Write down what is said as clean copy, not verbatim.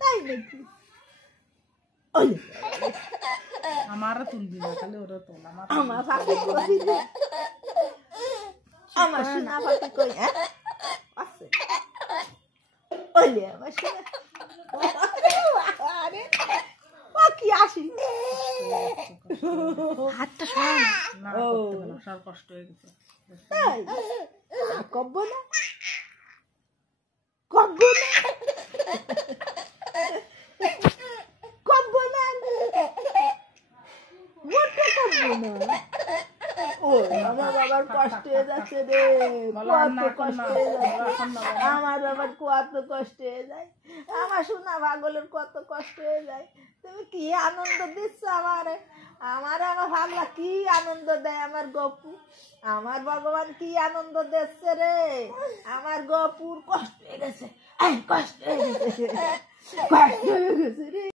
তাই নাকি? ওলে আমারও তুলবি না, খালি ওরা তোল। আমার ফাঁকি করি না, আমার সোনা ফাঁকি কই। হ্যাঁ আছে ওলে আমার সোনা। আরে ও কি আসি হাতটা সরাও না, করতে পারলাম, সব কষ্ট হয়ে গেছে। তাই কব না কব না কব না মোটে কব না। ও আমার বাবার কষ্ট হয়ে যাচ্ছে রে, কত কষ্ট হয়ে যাচ্ছে আমার বাবার, কত কষ্ট হয়ে যায় আমার সোনা পাগলের, কত কষ্ট হয়ে যায়। তুমি কি আনন্দ দিচ্ছ আমারে, আমার ভাবলা কি আনন্দ দেয় আমার গপু, আমার ভগবান কি আনন্দ দিচ্ছে রে। আমার গপুর কষ্ট হয়ে গেছে, কষ্ট হয়ে গেছে, কষ্ট হয়ে গেছে রে।